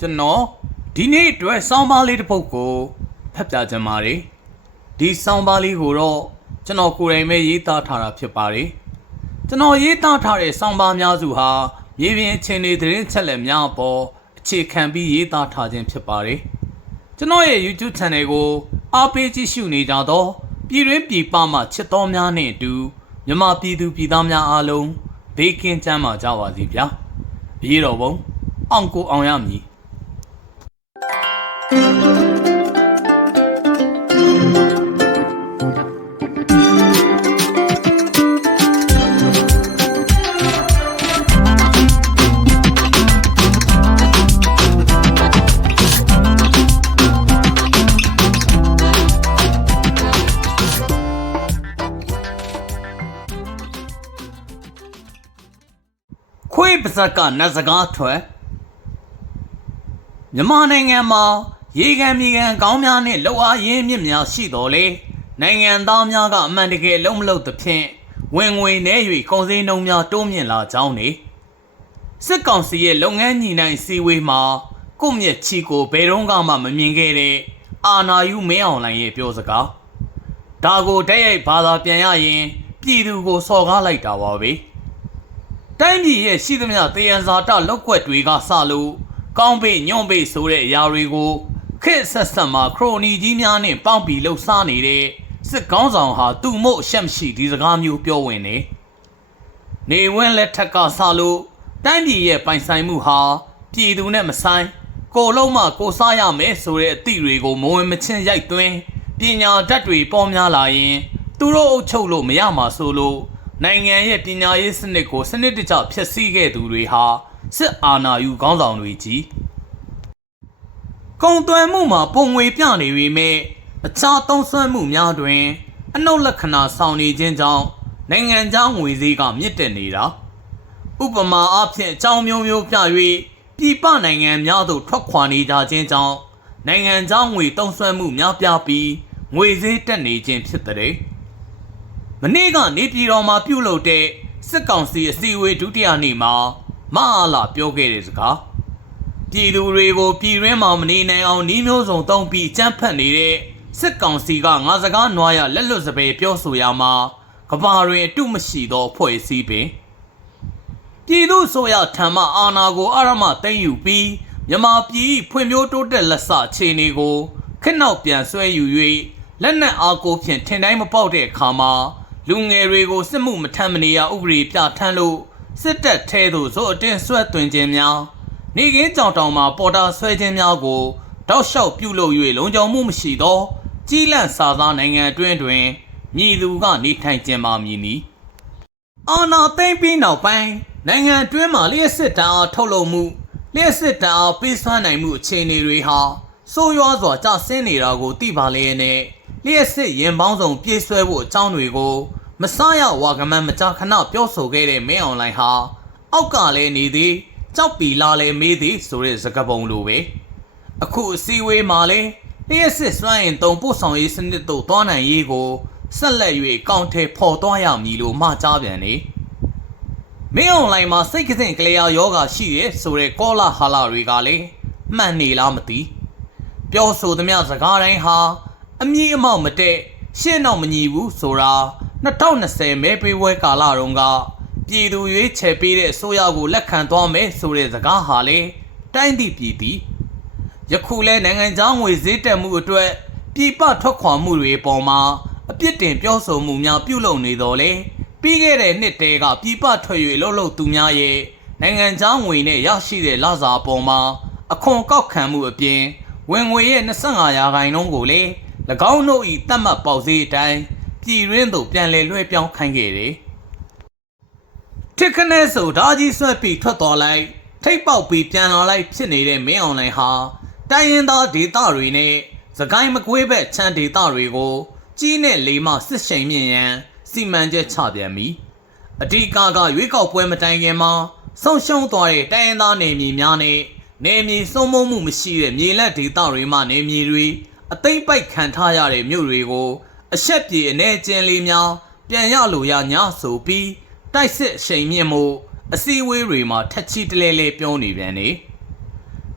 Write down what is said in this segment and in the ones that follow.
ကျွန်တော်ဒီနေ့အတွက်စောင်းပါးလေးတစ်ပုဒ်ကိုဖတ်ပြချင်ပါတယ်ဒီစောင်းပါးလေးကိုတော့ကျွန်တော်ကိုယ်တိုင်ပဲရေးသားထားတာဖြစ်ပါတယ်ကျွန်တော်ရေးသားထားတဲ့စောင်းပါးများစုဟာမြေပြင်အခြေအနေသတင်းချက်လက်များအပေါ်အခြေခံပြီးရေးသားထားခြင်းဖြစ်ပါတယ်ကျွန်တော်ရဲ့ YouTube Channel ကိုအားပေးကြည့်ရှုနေကြသောပြည်တွင်းပြည်ပမှချစ်တော်များနှင့်အတူမြန်မာပြည်သူပြည်သားများအားလုံးဘေးကင်းကြမ်းပါကြပါစေဗျာအရေးတော်ပုံအောင်ကိုအောင်ရမည် ခွေးပါဇက်ကနတ်စကားထွက်မြန်မာနိုင်ငံမှာရေကန်မြေကန်ကောင်းများနဲ့လောက်အားရင်းမြစ်များရှိတော်လေနိုင်ငံသားများကအမှန်တကယ်လုံးမလုံးသဖြင့်ဝင်ငွေနဲ့၍ကုန်စည်နှုန်းများတိုးမြင့်လာကြောင်းနေစစ်ကောင်စီရဲ့လုပ်ငန်းညီနိုင်စီဝေးမှာကိုမြက်ချီကိုဘယ်တော့မှမမြင်ခဲ့တဲ့အာနာယူမင်းအောင်လိုင်ရဲ့ပြောစကားဒါကိုတဲ့ရိုက်ဘာသာပြန်ရရင်ပြည်သူကိုစော်ကားလိုက်တာပါပဲ တိုင်းပြည်ရဲ့ရှိသမျှတယံဇာတလောက်ွက်တွေကစလို့ကောင်းပေညွန့်ပေဆိုတဲ့အရာတွေကိုခက်ဆက်ဆက်မှာခရိုနီကြီးများနဲ့ပေါင်းပြီးလှုပ်ရှားနေတဲ့စစ်ကောင်းဆောင်ဟာသူ့မို့အရှက်မရှိဒီစကားမျိုးပြောဝင်နေနေဝင်းလက်ထက်ကစလို့တိုင်းပြည်ရဲ့ပိုင်ဆိုင်မှုဟာပြည်သူနဲ့မဆိုင်ကိုလုံးမှကိုစားရမယ်ဆိုတဲ့အသည့်တွေကိုမဝင်မချင်းရိုက်သွင်းပညာတတ်တွေပေါ်များလာရင် သူတို့အုပ်ချုပ်လို့မရမှာဆိုလို့ နိုင်ငံရဲ့ပညာရေးစနစ်ကိုစနစ်တကျဖျက်ဆီးခဲ့သူတွေဟာစစ်အာဏာယူခေါင်းဆောင်တွေကြီးကုံသွမ်းမှုမှာပုံငွေပြနေပေမဲ့အခြားသုံးစွဲမှုများတွင် အနှုတ်လက္ခဏာဆောင်နေခြင်းကြောင့်နိုင်ငံခြားငွေစည်းကမြင့်တက်နေတာဥပမာအားဖြင့်အကြောင်းမျိုးမျိုးပြ၍ပြည်ပနိုင်ငံများသို့ထွက်ခွာနေကြခြင်းကြောင့်နိုင်ငံခြားငွေသုံးစွဲမှုများပြားပြီးငွေစည်းတက်နေခြင်းဖြစ်တဲ့ မနေ့ကနေပြည်တော်မှာပြုလုပ်တဲ့စစ်ကောင်စီအစည်းအဝေးဒုတိယနေ့မှာမအားလာပြောခဲ့တဲ့စကားပြည်သူတွေကိုပြည်ရင်းမှာမနေနိုင်အောင်နှီးမျိုးစုံတုံးပြီးကြမ်းဖက်နေတဲ့စစ်ကောင်စီကငါစကားနွားရလက်လွတ်စပယ်ပြောဆိုရမှာကဘာတွင်အတုမရှိသောဖွဲ့စည်းပင်ပြည်သူဆိုရထံမှအာဏာကိုအရမသိမ်းယူပြီးမြမပြည်ဖွံ့ဖြိုးတိုးတက်လက်ဆအခြေအနေကိုခက်နောက်ပြန်ဆွဲယူ၍လက်နက်အားကိုဖြင့်ထင်တိုင်းမပေါက်တဲ့အခါမှာ လူငယ်တွေကိုစစ်မှုမထမ်းမနေရဥပဒေပြဋ္ဌာန်းလို့စစ်တပ်ထဲသို့ဇို့အတင်းဆွဲသွင်းခြင်းများနေကင်းကြောင်တောင်မှာပေါ်တာဆွဲခြင်းများကိုတောက်လျှောက်ပြုလုပ်၍လုံခြုံမှုမရှိသောကြီးလန့်စာသားနိုင်ငံအတွင်းတွင်မြည်သူကနေထိုင်ခြင်းပါမည်နီအာနာသိမ့်ပြီးနောက်ပိုင်းနိုင်ငံအတွင်းမှာလျှက်စစ်တမ်းအားထုတ်လုပ်မှုလျှက်စစ်တမ်းအားပေးစွမ်းနိုင်မှုအခြေအနေတွေဟာဆိုးရွားစွာကျဆင်းနေတာကိုသိပါလေနဲ့ လျှက်စစ်ရင်ပေါင်းစုံပြေးဆွဲဖို့အကြောင်းတွေကိုမဆရဝါကမန်မကြာခဏပြောဆိုခဲ့တဲ့မင်းအွန်လိုင်းဟာအောက်ကလည်းနေသည်ကြောက်ပီလာလည်းမေးသည်ဆိုတဲ့စကားပုံလိုပဲအခုအစည်းအဝေးမှာလဲလျှက်စစ်စွမ်းရင်တုံပို့ဆောင်ရေးစနစ်တို့သွားနိုင်ရေးကိုဆက်လက်၍ကောင်းထဲပေါ်သွားရမည်လို့မှာကြားပြန်နေမင်းအွန်လိုင်းမှာစိတ်ကစင်ကလေးယာယောဂရှိရဲဆိုတဲ့ကောလာဟာလာတွေကလည်းမှန်နေလားမသိပြောဆိုသမျှစကားတိုင်းဟာ အမြင့်အမောက်မတဲ့ရှင်းတော့မညီဘူးဆိုတာ2020မဲပေးပွဲကာလတုန်းကပြည်သူရွေးချယ်ပေးတဲ့အစိုးရကိုလက်ခံသွားမယ်ဆိုတဲ့စကားဟာလေတိုင်းသည့်ပြည်သည်ယခုလဲနိုင်ငံခြားငွေဈေးတက်မှုအတွက်ပြည်ပထွက်ခွာမှုတွေပေါ်မှာအပြစ်တင်ပြောဆိုမှုများပြုလုပ်နေတော်လဲပြီးခဲ့တဲ့နှစ်တည်းကပြည်ပထွက်၍လှုပ်လှုပ်သူများရဲ့နိုင်ငံခြားငွေနဲ့ရရှိတဲ့လစာပေါ်မှာအခွန်ကောက်ခံမှုအပြင်ဝင်ငွေရဲ့25ရာခိုင်နှုန်းကိုလည်း၎ င်းတို့၏တတ်မှတ်ပေါက်ဈေးအတိုင်းပြည်ရင်းသို့ပြန်လည်လွှဲပြောင်းခိုင်းခဲ့တယ်။တစ်ခနဲ့ဆိုဓာကြီးဆွဲပြီးထွက်သွားလိုက်ထိတ်ပေါက်ပြီးပြန်လာလိုက်ဖြစ်နေတဲ့မင်းအွန်လိုင်းဟာတိုင်းရင်းသားဒေသတွေနဲ့သခိုင်းမကွေးဘက်ချမ်းဒေသတွေကိုကြီးနဲ့လေးမစစ်ရှိန်မြင့်ရန်စီမံချက်ချပြန်ပြီ။အဓိကကရွေးကောက်ပွဲမတိုင်ခင်မှာဆုံးရှုံးသွားတဲ့တိုင်းရင်းသားနေမြေများနဲ့နေမြေစိုးမိုးမှုမရှိတဲ့မြေလက်ဒေသတွေမှနေမြေတွေ အသိမ့်ပိုက်ခံထားရတဲ့မြို့တွေကို အဆက်ပြေအနေကျင်းလေးများ ပြန်ရလို့ရညဆိုပြီးတိုက်စစ်အရှိန်မြင့်မှုအစည်းအဝေးတွေမှာထက်ချီတလဲလဲပြောနေပြန်နေ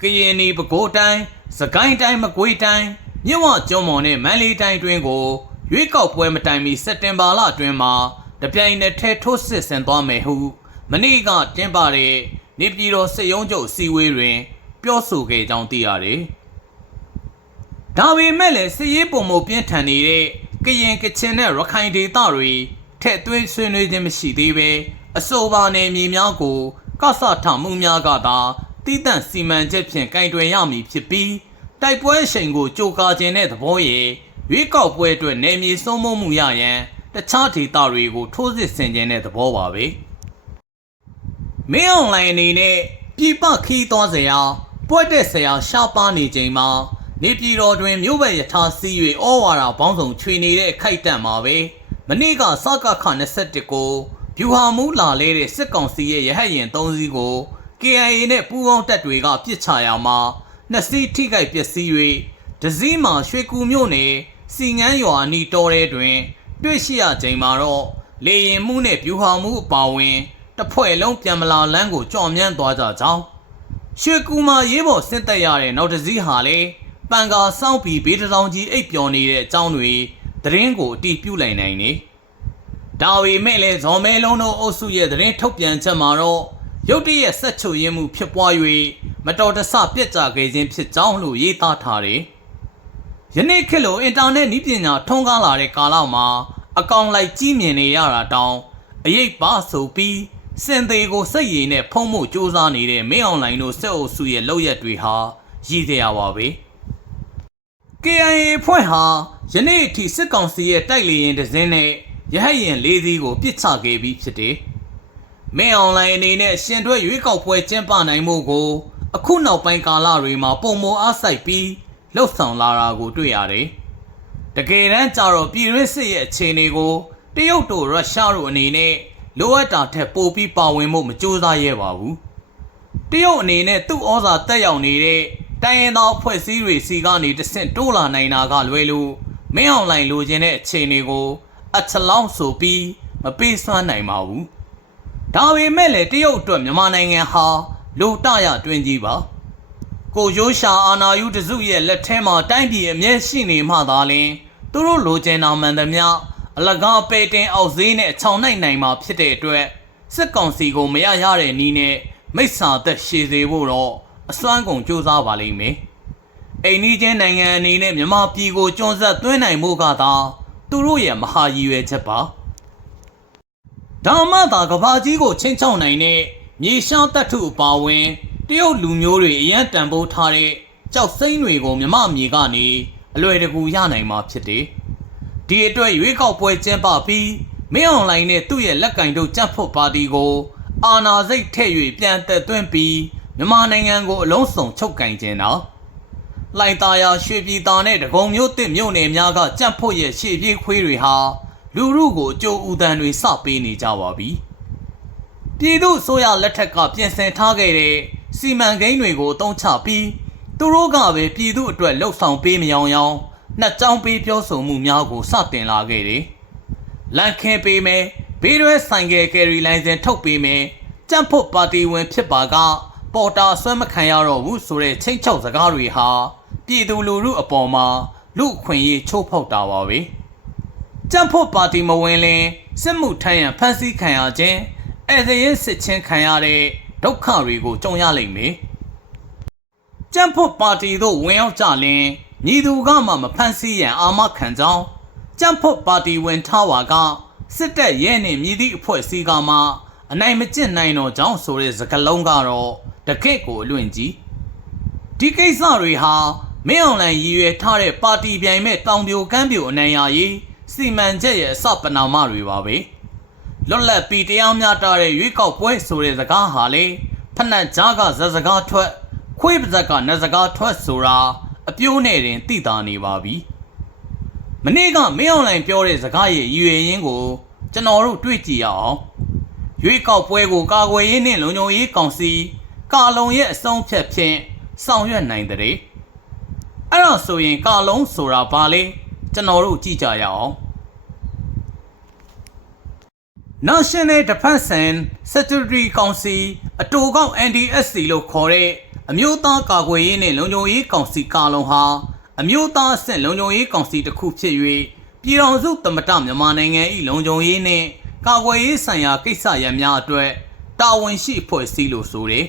ကရင်နီပဲခူးတိုင်းစကိုင်းတိုင်းမကွေးတိုင်းမြစ်ဝကျွန်းမော်နဲ့မန္တလေးတိုင်းတွင်ကိုရွေးကောက်ပွဲမတိုင်မီစက်တင်ဘာလအတွင်းမှာတပြိုင်နက်တည်းထိုးစစ်ဆင်သွားမယ်ဟု မနေ့ကတင်ပါတဲ့နေပြည်တော်စစ်ရုံးချုပ်အစည်းအဝေးတွင် ပြောဆိုခဲ့ကြောင်းသိရတယ်။ ဒါပေမဲ့လည်းစစ်ရေးပုံမပြင်းထန်နေတဲ့ကရင်ကချင်နဲ့ရခိုင်ဒေသတွေထက်သွင်းဆွေးနွေးခြင်းမရှိသေးပဲအဆိုပါနယ်မြေများကိုကဆထမှုများကသာတည်တံ့စီမံချက်ဖြင့်ကင်တွယ်ရမည်ဖြစ်ပြီးတိုက်ပွဲအချိန်ကိုကြိုကာခြင်းတဲ့သဘောရဲ့ရွေးကောက်ပွဲအတွက်နယ်မြေစိုးမိုးမှုရရန်တခြားဒေသတွေကိုထိုးစစ်ဆင်ခြင်းတဲ့သဘောပါပဲမင်းအွန်လိုင်းအနေနဲ့ပြည်ပခီးသွားစရာပွက်တဲ့စရာရှားပါနေချိန်မှာ နေပြည်တော်တွင်မြို့ဘက်ယထာစီး၍ဩဝါဒဘောင်းဆောင်ချွေနေတဲ့ခိုက်တန့်မှာပဲမနေ့ကစကခ21ကိုဗျူဟာမူလာလဲတဲ့စစ်ကောင်စီရဲ့ရဟတ်ရင်၃စီးကို KIA နဲ့ပူးပေါင်းတပ်တွေကပြစ်ချရာမှာနှစ်စီးထိခိုက်ပျက်စီး၍ဒဇီးမှာရွှေကူမြို့နယ်စီငန်းရွာအနီးတော်ထဲတွင် တွေ့ရှိရချိန်မှာတော့လေရင်မှုနဲ့ဗျူဟာမှုအပါအဝင်တစ်ဖွဲ့လုံးပြန်မလာလန်းကိုကြော်မြန်းသွားကြကြောင်းရွှေကူမှာရေးပေါ်ဆင့်သက်ရတဲ့နောက်တစ်စီးဟာလေ ပန်ကာစောင်းပြီးဘေးတစ်စောင်းကြီးအိပ်ပျော်နေတဲ့အကြောင်းတွေသတင်းကိုအတီးပြုတ်လိုက်နိုင်နေဒါဝေမဲ့လေဇော်မဲလုံးတို့အုပ်စုရဲ့သတင်းထုတ်ပြန်ချက်မှာတော့ရုတ်တရက်ဆက်ချုပ်ရင်းမှုဖြစ်ပွား၍မတော်တဆပြက်ကြခဲ့ခြင်းဖြစ်ကြောင်းလို့ရေးသားထားတယ်ယနေ့ခေတ်လိုအင်တာနက်နည်းပညာထွန်းကားလာတဲ့ကာလမှာအကောင်လိုက်ကြီးမြင်နေရတာတောင်အရေးပါဆိုပြီးစင်သေးကိုစိတ်ရည်နဲ့ဖုံးမှုစူးစမ်းနေတဲ့မင်းအွန်လိုင်းတို့စက်အုပ်စုရဲ့လောက်ရက်တွေဟာရည်ကြရပါပဲ KIA ဖွဲ့ဟာယနေ့အထိစစ်ကောင်စီရဲ့တိုက်လေရင်တစ်စင်းနဲ့ရဟတ်ရင်လေးစီးကိုပြစ်ချခဲ့ပြီးဖြစ်တယ်။မင်းအွန်လိုင်းအနေနဲ့ရှင်တွဲရွေးကောက်ပွဲကျင်းပနိုင်မှုကိုအခုနောက်ပိုင်းကာလတွေမှာပုံမအားစိုက်ပြီးလှုပ်ဆောင်လာတာကိုတွေ့ရတယ်။တကယ်တမ်းကျတော့ပြည်တွင်းစစ်ရဲ့အခြေအနေကိုတရုတ်တို့ရုရှားတို့အနေနဲ့လိုအပ်တာထက်ပိုပြီးပါဝင်မှုမကြိုးစားရဲပါဘူး။တရုတ်အနေနဲ့သူ့ဩဇာတက်ရောက်နေတဲ့ တိုင်းရင်းသားဖွဲ့စည်းတွေစီကနေတဆင့်တိုးလာနိုင်တာကလွဲလို့မင်းအောင်လိုင်လိုချင်တဲ့အခြေအနေကိုအချလောင်းဆိုပြီးမပေးစွမ်းနိုင်ပါဘူး။ဒါပေမဲ့လည်းတရုတ်အတွက်မြန်မာနိုင်ငံဟာလူတရတွင်ကြီးပါ။ကိုရိုးရှာအာနာယူတစုရဲ့လက်ထဲမှာတိုင်းပြည်အမြဲရှိနေမှသာလျှင်သူတို့လိုချင်တာမှန်သမျှအလကားပေတင်အောက်ဈေးနဲ့ခြောင်နိုင်နိုင်မှာဖြစ်တဲ့အတွက်စစ်ကောင်စီကိုမရရတဲ့နီးနဲ့မိစ္ဆာသက်ရှည်စေဖို့တော့ အစွမ်းကုန်စူးစမ်းပါလိမ့်မယ်။အိန္ဒိချင်းနိုင်ငံအနေနဲ့မြန်မာပြည်ကိုကျွန်းဆက်သွင်းနိုင်မှုကသာသူတို့ရဲ့မဟာရည်ရွယ်ချက်ပါ။ဒါမှသာကဘာကြီးကိုချင်းချောင်းနိုင်တဲ့မြေရှားတပ်ထုအပါဝင်တရုတ်လူမျိုးတွေအရန်တန်ဖိုးထားတဲ့ကြောက်စိမ့်တွေကိုမြမမြေကနေအလွယ်တကူရနိုင်မှာဖြစ်တယ်။ဒီအတွက်ရွေးကောက်ပွဲကျင်းပပြီးမင်းအွန်လိုင်းနဲ့သူ့ရဲ့လက်ကင်တို့ကြက်ဖို့ပါတီကို အာနာစိတ်ထည့်၍ပြန်သက်သွင်းပြီး မြန်မာနိုင်ငံကိုအလုံးစုံချုပ်ကင်ခြင်းတော့လိုက်သားရရွှေပြည်သားနဲ့တကုံမျိုးတစ်မြို့နယ်များကကြက်ဖို့ရဲ့ရှေ့ပြေးခွေးတွေဟာလူမှုကိုအကျိုးဥဒန်းတွေစပေးနေကြပါပြီပြည်သူဆိုရလက်ထက်ကပြင်ဆင်ထားခဲ့တဲ့စီမံကိန်းတွေကိုအသုံးချပြီးသူတို့ကပဲပြည်သူအတွက်လှုပ်ဆောင်ပေးမယောင်ယောင်နှစ်ကြောင်းပေးပြောဆိုမှုများကိုစတင်လာခဲ့တယ်လန်ခင်ပေးမယ်ဘေးရွဲဆိုင်ကယ်ကယ်ရီလိုင်းစင်ထုတ်ပေးမယ်ကြက်ဖို့ပါတီဝင်ဖြစ်ပါက ပေါ်တာဆွဲမခံရတော့ဘူးဆိုတဲ့ချိန်ချောက်စကားတွေဟာပြည်သူလူထုအပေါ်မှာလူအခွင့်အရေးချိုးဖောက်တာပါပဲကြက်ဖို့ပါတီမဝင်လင်စစ်မှုထမ်းရန်ဖမ်းဆီးခံရခြင်းအဲဇရင်စစ်ချင်းခံရတဲ့ဒုက္ခတွေကိုကြုံရလိမ့်မယ်ကြက်ဖို့ပါတီတို့ဝင်ရောက်ကြလင်ညီသူကမှမဖမ်းဆီးရန်အာမခံကြောင်းကြက်ဖို့ပါတီဝင်ထားဝါကစစ်တပ်ရဲနှင့်မြည်သည့်အဖွဲ့အစည်းကမှအနိုင်မကျင့်နိုင်တော့ကြောင်းဆိုတဲ့စကားလုံးကတော့ တကယ့်ကိုအလွင့်ကြီးဒီကိစ္စတွေဟာမင်းအွန်လိုင်းရည်ရွယ်ထားတဲ့ပါတီပြိုင်မဲ့တောင်ပြိုကမ်းပြိုအနိုင်ရရေးစီမံချက်ရဲ့အစပနာမတွေပါပဲလွတ်လပ်ပြီးတရားမျှတတဲ့ရွေးကောက်ပွဲဆိုတဲ့စကားဟာလေဖက်နှက်ကြားကဇက်စကားထွက်ခွေးပါဇက်ကနက်စကားထွက်ဆိုတာအပြိုးနဲ့တင်သိတာနေပါပြီမနေ့ကမင်းအွန်လိုင်းပြောတဲ့စကားရဲ့ရည်ရွယ်ရင်းကိုကျွန်တော်တို့တွေ့ကြည့်ရအောင်ရွေးကောက်ပွဲကိုကာကွယ်ရေးနှင့်လုံခြုံရေးကောင်စီ ကာလုံရဲ့အဆုံးဖြတ်ဖြင့်ဆောင်ရွက်နိုင်တဲ့အဲ့တော့ဆိုရင်ကာလုံဆိုတာဘာလဲကျွန်တော်တို့ကြည့်ကြရအောင် National Defense and Security Council အတူကောက် NDSC လို့ခေါ်တဲ့အမျိုးသားကာကွယ်ရေးနှင့်လုံခြုံရေးကောင်စီကာလုံဟာအမျိုးသားအဆင့်လုံခြုံရေးကောင်စီတစ်ခုဖြစ်၍ပြည်ထောင်စုသမ္မတမြန်မာနိုင်ငံ၏လုံခြုံရေးနှင့်ကာကွယ်ရေးဆိုင်ရာကိစ္စရပ်များအတွက်တာဝန်ရှိဖွဲ့စည်းလို့ဆိုတယ်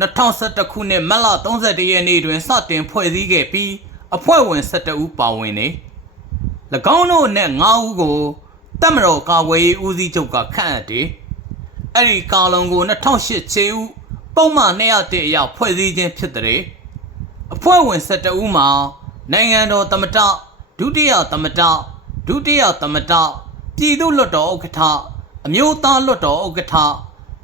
2011ခုနှစ်မတ်လ31ရက်နေ့တွင်စတင်ဖွဲ့စည်းခဲ့ပြီးအဖွဲ့ဝင်12ဦးပါဝင်နေ၎င်းတို့အနက်9ဦးကိုတပ်မတော်ကာကွယ်ရေးဦးစီးချုပ်ကခန့်အပ်တယ်အဲ့ဒီကာလုံကို2008ခြေဦးပုံမှန်201အရဖွဲ့စည်းခြင်းဖြစ်တဲ့အဖွဲ့ဝင်12ဦးမှာနိုင်ငံတော်သမ္မတဒုတိယသမ္မတဒုတိယသမ္မတပြည်သူ့လွှတ်တော်ဥက္ကဋ္ဌအမျိုးသားလွှတ်တော်ဥက္ကဋ္ဌ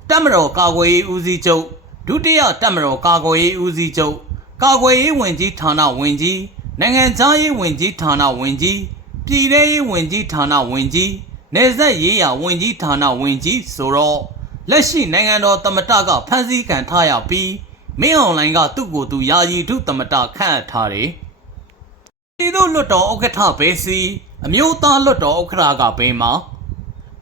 တပ်မတော်ကာကွယ်ရေးဦးစီးချုပ် ဒုတိယတပ်မတော်ကာကွယ်ရေးဦးစီးချုပ်ကာကွယ်ရေးဝန်ကြီးဌာနဝန်ကြီးနိုင်ငံခြားရေးဝန်ကြီးဌာနဝန်ကြီးပြည်ထရေးဝန်ကြီးဌာနဝန်ကြီးနေဆက်ရေးရာဝန်ကြီးဌာနဝန်ကြီးဆိုတော့လက်ရှိနိုင်ငံတော်သမ္မတကဖမ်းဆီးခံထားရပြီးမင်းအွန်လိုင်းကသူ့ကိုယ်သူယာယီဒုသမ္မတခန့်အပ်ထားတယ်ပြည်သူ့လွှတ်တော်ဥက္ကဋ္ဌဘေးစီအမျိုးသားလွှတ်တော်ဥက္ကဋ္ဌကဘေးမှာ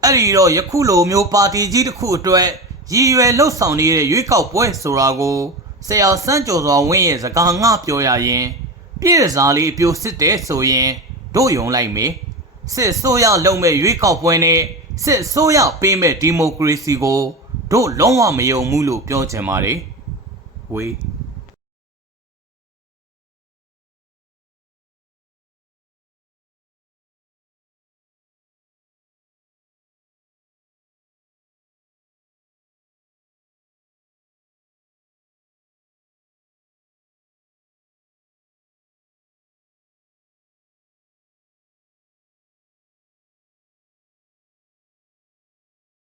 အဲ့ဒီတော့ယခုလိုမျိုးပါတီကြီးတစ်ခုအတွက် ရည်ရွယ်လှုပ်ဆောင်နေတဲ့ရွေးကောက်ပွဲဆိုတာကိုဆရာစန်းကျော်စွာဝင်းရဲ့စကားငှပြောရရင်ပြည့်စားလေးအပြိုစစ်တဲ့ဆိုရင်တို့ယုံလိုက်မေစစ်ဆိုးရလုံးမဲ့ရွေးကောက်ပွဲနဲ့စစ်ဆိုးရပေးမဲ့ဒီမိုကရေစီကိုတို့လုံးဝမယုံဘူးလို့ပြောချင်ပါတယ်ဝေး